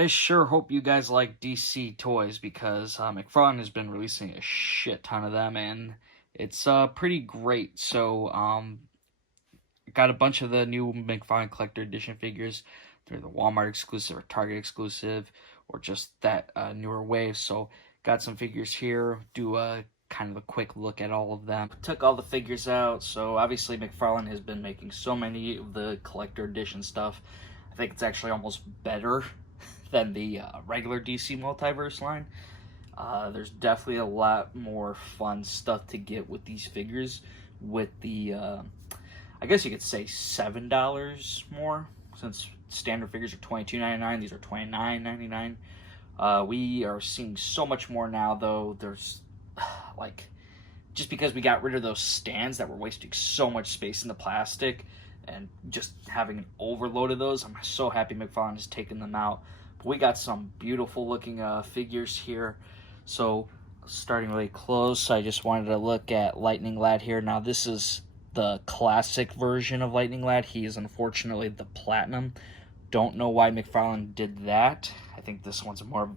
I sure hope you guys like DC toys because McFarlane has been releasing a shit ton of them and it's pretty great. So got a bunch of the new McFarlane Collector Edition figures. They're the Walmart exclusive or Target exclusive or just that newer wave. So got some figures here. Do a kind of a quick look at all of them. Took all the figures out. So obviously McFarlane has been making so many of the Collector Edition stuff. I think it's actually almost better than the regular DC Multiverse line. There's definitely a lot more fun stuff to get with these figures with the I guess you could say $7 more, since standard figures are $22.99. These are $29.99. We are seeing so much more now, though. There's like, just because we got rid of those stands that were wasting so much space in the plastic, and just having an overload of those, I'm so happy McFarlane has taken them out. But we got some beautiful looking figures here. So starting really close, I just wanted to look at Lightning Lad here. Now this is the classic version of Lightning Lad. He is unfortunately the platinum. Don't know why McFarlane did that. I think this one's more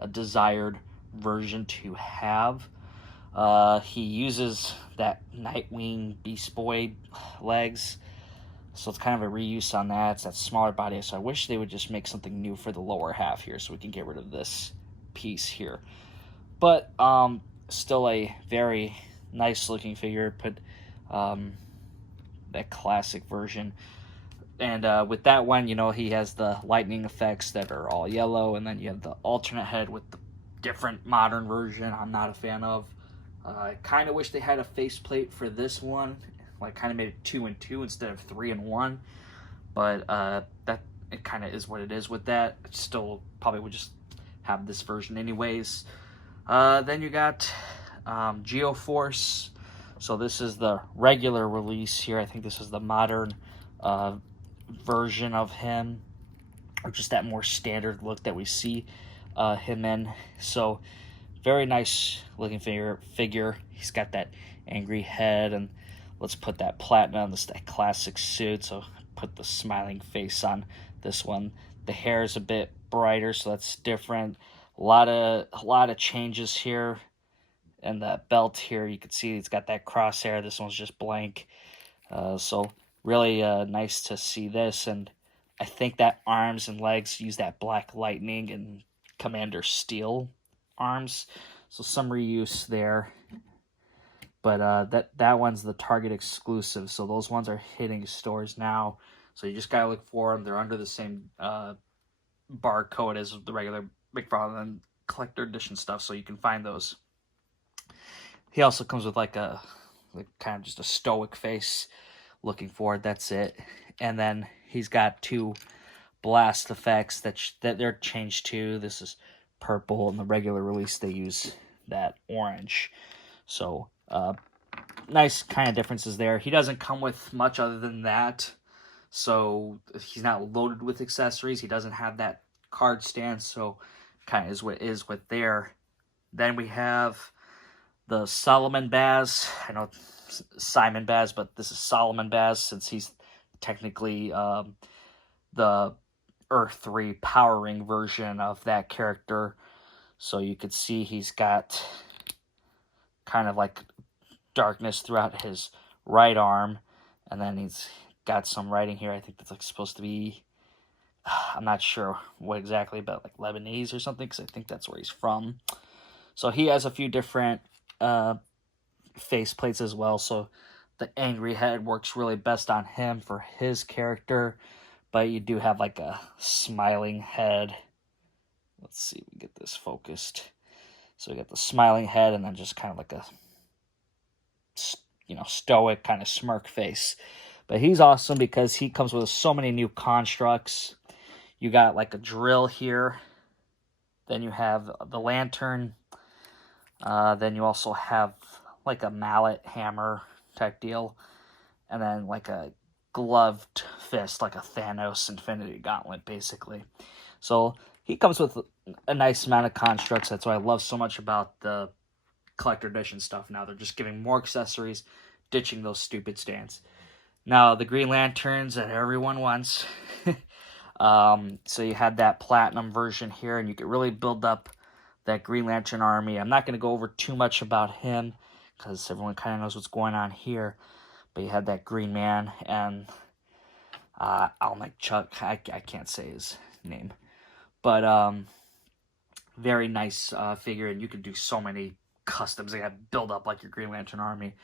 a desired version to have. He uses that Nightwing Beast Boy legs, so it's kind of a reuse on that. It's that smaller body, so I wish they would just make something new for the lower half here so we can get rid of this piece here. But still a very nice looking figure. Put that classic version, and with that one, you know, he has the lightning effects that are all yellow, and then you have the alternate head with the different modern version I'm not a fan of. I kind of wish they had a faceplate for this one, like kind of made it 2 and 2 instead of 3 and 1, but that it kind of is what it is with that. It still probably would just have this version anyways. Then you got Geo-Force. So this is the regular release here. I think this is the modern version of him, or just that more standard look that we see him in. So very nice looking figure. He's got that angry head, and let's put that platinum, that classic suit. So put the smiling face on this one. The hair is a bit brighter, so that's different. A lot of changes here. And the belt here, you can see it's got that crosshair. This one's just blank. So really nice to see this. And I think that arms and legs use that black lightning and Commander Steel arms. So some reuse there. But that one's the Target exclusive. So those ones are hitting stores now. So you just got to look for them. They're under the same barcode as the regular McFarlane Collector Edition stuff. So you can find those. He also comes with like kind of just a stoic face looking forward. That's it. And then he's got 2 blast effects that they're changed to. This is purple. In the regular release, they use that orange. So nice kind of differences there. He doesn't come with much other than that. So he's not loaded with accessories. He doesn't have that card stand. So kind of is what is with there. Then we have the Solomon Baz. I know Simon Baz, but this is Solomon Baz, since he's technically the Earth 3 Power Ring version of that character. So you could see he's got kind of like darkness throughout his right arm, and then he's got some writing here. I think that's like supposed to be, I'm not sure what exactly, but like Lebanese or something, because I think that's where he's from. So he has a few different face plates as well. So the angry head works really best on him for his character, but you do have like a smiling head. Let's see if we get this focused. So we got the smiling head, and then just kind of like a, you know, stoic kind of smirk face. But he's awesome because he comes with so many new constructs. You got like a drill here. Then you have the lantern. Then you also have like a mallet hammer type deal. And then like a gloved fist, like a Thanos Infinity Gauntlet, basically. So he comes with a nice amount of constructs. That's what I love so much about the Collector Edition stuff now. They're just giving more accessories, ditching those stupid stands. Now, the Green Lanterns that everyone wants. So you had that platinum version here, and you could really build up that Green Lantern army. I'm not going to go over too much about him because everyone kind of knows what's going on here. But you had that Green Man and Almec Chuck. I can't say his name. But very nice figure, and you can do so many customs. They got build up like your Green Lantern army.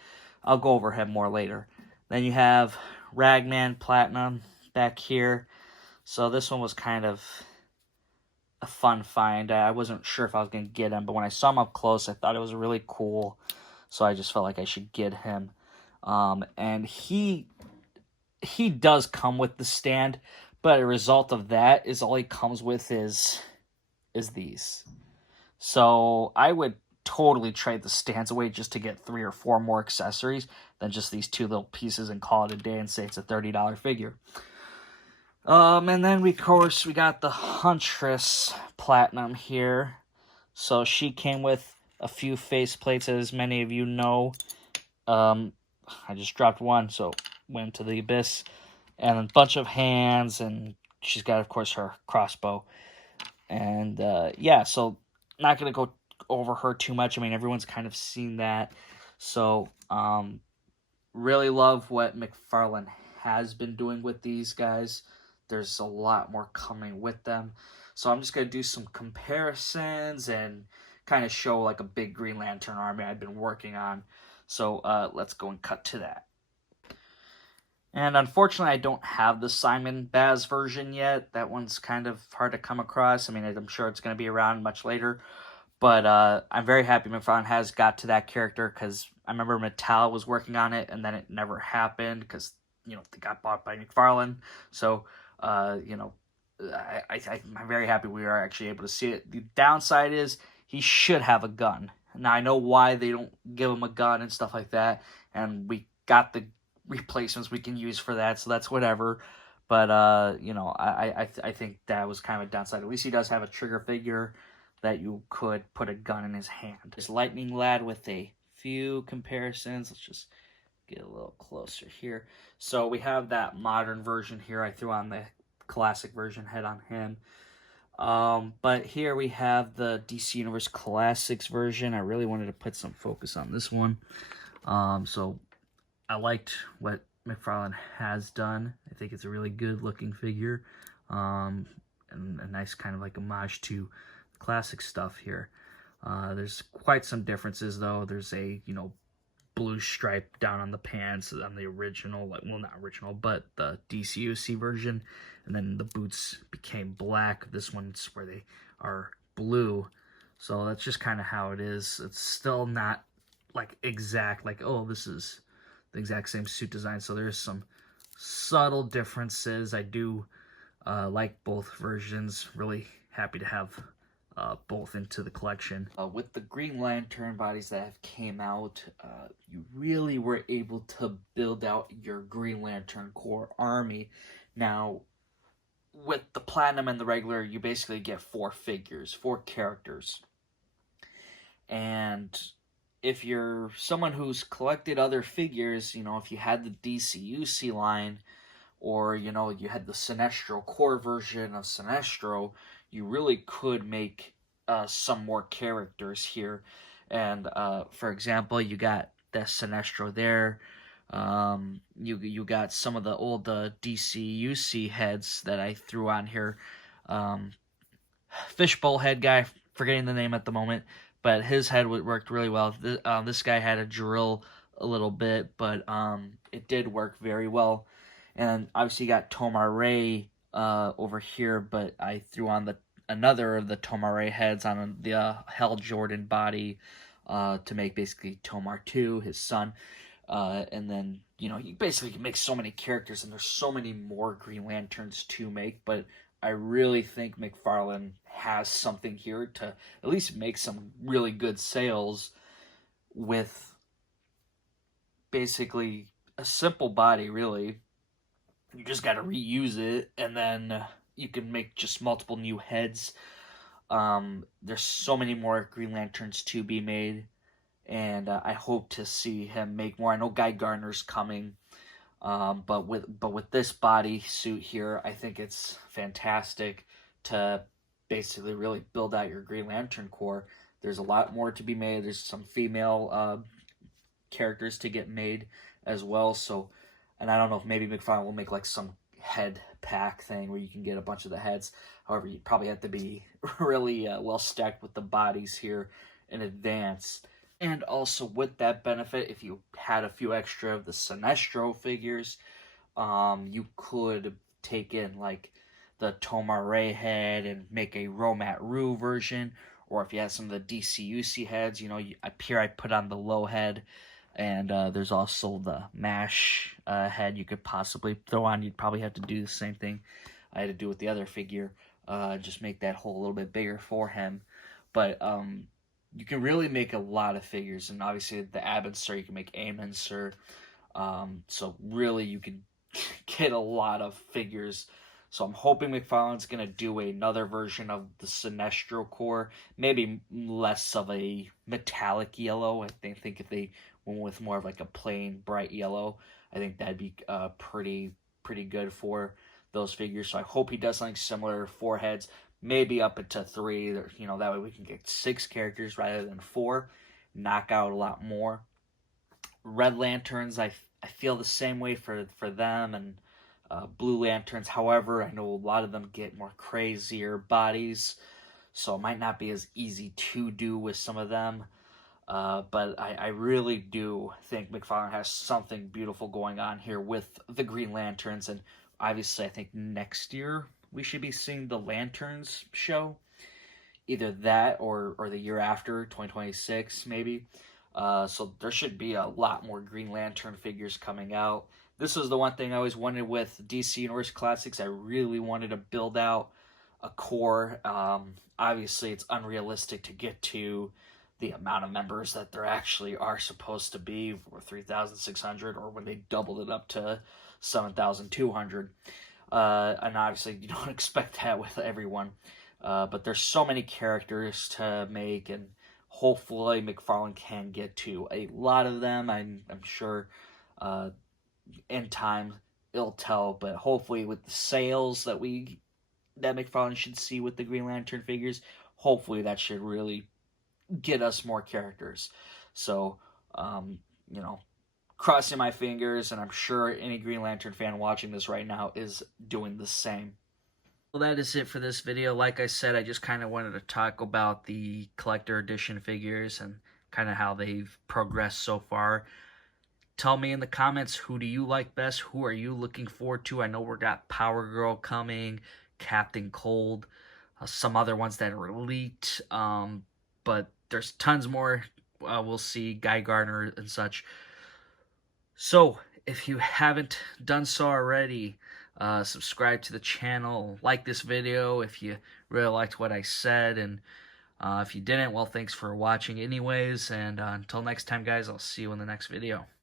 I'll go over him more later. Then you have Ragman Platinum back here. So this one was kind of a fun find. I wasn't sure if I was going to get him, but when I saw him up close, I thought it was really cool. So I just felt like I should get him. And he does come with the stand, but a result of that is all he comes with is these. So I would totally trade the stands away just to get 3 or 4 more accessories than just these 2 little pieces and call it a day and say it's a $30 figure. And then of course we got the Huntress Platinum here. So she came with a few faceplates, as many of you know. I just dropped one, so went to the abyss, and a bunch of hands, and she's got, of course, her crossbow. And yeah, so not gonna go over her too much. I mean, everyone's kind of seen that. So really love what McFarlane has been doing with these guys. There's a lot more coming with them. So I'm just gonna do some comparisons and kind of show like a big Green Lantern army I've been working on. So let's go and cut to that. And unfortunately, I don't have the Simon Baz version yet. That one's kind of hard to come across. I mean, I'm sure it's going to be around much later. But I'm very happy McFarlane has got to that character, because I remember Mattel was working on it, and then it never happened because, you know, they got bought by McFarlane. So, you know, I'm very happy we are actually able to see it. The downside is he should have a gun. Now, I know why they don't give him a gun and stuff like that, and we got the replacements we can use for that, so that's whatever. But you know, I think that was kind of a downside. At least he does have a trigger figure that you could put a gun in his hand. This Lightning Lad with a few comparisons. Let's just get a little closer here. So we have that modern version here. I threw on the classic version head on him. But here we have the DC Universe Classics version. I really wanted to put some focus on this one. So I liked what McFarlane has done. I think it's a really good looking figure. And a nice kind of like homage to classic stuff here. There's quite some differences though. There's a, you know, blue stripe down on the pants on the original, well, not original, but the DCUC version, and then the boots became black. This one's where they are blue, so that's just kind of how it is. It's still not like exact, like, oh, this is the exact same suit design, so there's some subtle differences. I do like both versions. Really happy to have both into the collection. With the Green Lantern bodies that have came out, you really were able to build out your Green Lantern core army. Now, with the Platinum and the regular, you basically get 4 figures, 4 characters. And if you're someone who's collected other figures, you know, if you had the DCUC line, or, you know, you had the Sinestro core version of Sinestro, you really could make some more characters here. And for example, you got the Sinestro there. You got some of the old DCUC heads that I threw on here. Fishbowl head guy, forgetting the name at the moment, but his head worked really well. This guy had a drill a little bit, but it did work very well. And obviously you got Tomar-Ray over here, but I threw on another of the Tomar-Ray heads on the Hal Jordan body to make basically Tomar 2, his son. And then, you know, you basically can make so many characters, and there's so many more Green Lanterns to make, but I really think McFarlane has something here to at least make some really good sales with basically a simple body, really. You just got to reuse it, and then you can make just multiple new heads. There's so many more Green Lanterns to be made, and I hope to see him make more. I know Guy Gardner's coming, But with this body suit here, I think it's fantastic to basically really build out your Green Lantern Corps. There's a lot more to be made. There's some female characters to get made as well. So, and I don't know if maybe McFarlane will make like some head pack thing where you can get a bunch of the heads. However, you probably have to be really well stacked with the bodies here in advance. And also with that benefit, if you had a few extra of the Sinestro figures, you could take in like the Tomar Ray head and make a Romat Rue version, or if you had some of the DCUC heads, up here I put on the low head, and there's also the MASH head you could possibly throw on. You'd probably have to do the same thing I had to do with the other figure, just make that hole a little bit bigger for him. But you can really make a lot of figures, and obviously the Ab insert, you can make aim insert. So really you can get a lot of figures. So I'm hoping McFarlane's going to do another version of the Sinestro Corps, maybe less of a metallic yellow. I think if they went with more of like a plain bright yellow, I think that'd be pretty good for those figures. So I hope he does something similar, 4 heads, maybe up into 3. That way we can get 6 characters rather than 4, knock out a lot more. Red Lanterns, I feel the same way for them, and Blue Lanterns. However, I know a lot of them get more crazier bodies, so it might not be as easy to do with some of them. But I really do think McFarlane has something beautiful going on here with the Green Lanterns, and obviously I think next year we should be seeing the Lanterns show. Either that or the year after, 2026 maybe. So there should be a lot more Green Lantern figures coming out. This was the one thing I always wanted with DC Universe Classics. I really wanted to build out a core. Obviously, it's unrealistic to get to the amount of members that there actually are supposed to be, or 3,600, or when they doubled it up to 7,200. And obviously, you don't expect that with everyone. But there's so many characters to make, and hopefully McFarlane can get to a lot of them. I'm sure in time it'll tell, but hopefully with the sales that McFarlane should see with the Green Lantern figures, hopefully that should really get us more characters. So, crossing my fingers, and I'm sure any Green Lantern fan watching this right now is doing the same. Well, that is it for this video. Like I said, I just kind of wanted to talk about the collector edition figures and kind of how they've progressed so far. Tell me in the comments, who do you like best? Who are you looking forward to? I know we got Power Girl coming, Captain Cold, some other ones that are leaked, but there's tons more. We'll see, Guy Gardner and such. So, if you haven't done so already, subscribe to the channel, like this video if you really liked what I said, and if you didn't, well, thanks for watching anyways, and until next time, guys, I'll see you in the next video.